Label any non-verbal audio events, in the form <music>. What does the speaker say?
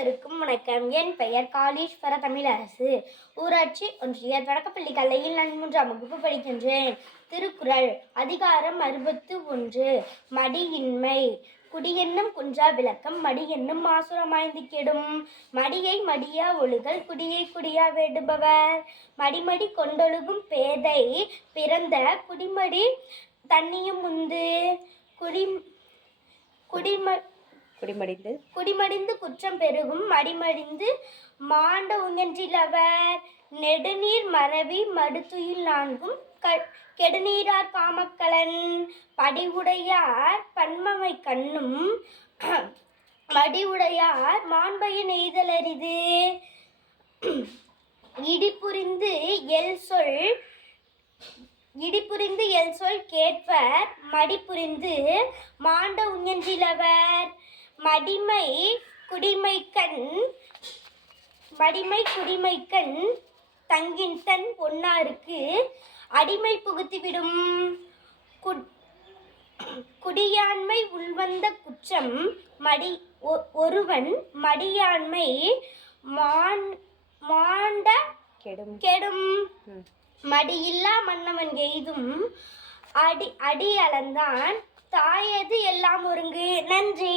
அனைவருக்கும் வணக்கம். என் பெயர் காளீஸ்வர தமிழரசு. ஊராட்சி ஒன்றிய தொடக்கப்பள்ளி கலையில் நான் மூன்றாம் வகுப்பு படிக்கின்றேன். திருக்குறள் அதிகாரம் அறுபத்து ஒன்று. மடியின்மை. குடியென்னும் குன்றா விளக்கம் மடி என்னும் மாசுரமாய்ந்து கெடும். மடியை மடியா ஒழுகல் குடியை குடியா வேண்டுபவர். மடிமடி கொண்டொழுகும் பேதை பிறந்த குடிமடி தண்ணியும் உந்து குடி குடிம குடிமடிந்து குடிமடிந்து குற்றம் பெருகும் மடிமடிந்து மாண்ட உங்கன்றிலவர் நெடுநீர் மரபி மடுத்துயில் நான்கும். கெடுநீரார் காமக்கலன் படிவுடையார் பன்மமை கண்ணும். <clears throat> மடிவுடையார் மாண்பையின் எய்தலரிது இடிபுரிந்து எல் சொல் இடிபுரிந்து எல் சொல் கேட்பர் மடிபுரிந்து மாண்ட உஞன்றிலவர் மடிமை குடிமைக்கண் மடிமை குடிமைக்கண் தங்கின் தன் பொன்னாருக்கு அடிமை புகுத்திவிடும். குட் குடியாண்மை உள்வந்த குற்றம் மடி ஒருவன் மடியாண்மை மான் மாண்ட கெடும். கெடும். மடியில்லா மன்னவன் எய்தும் அடி அடி அளந்தான் தாயது எல்லாம் ஒருங்கு. நன்றி.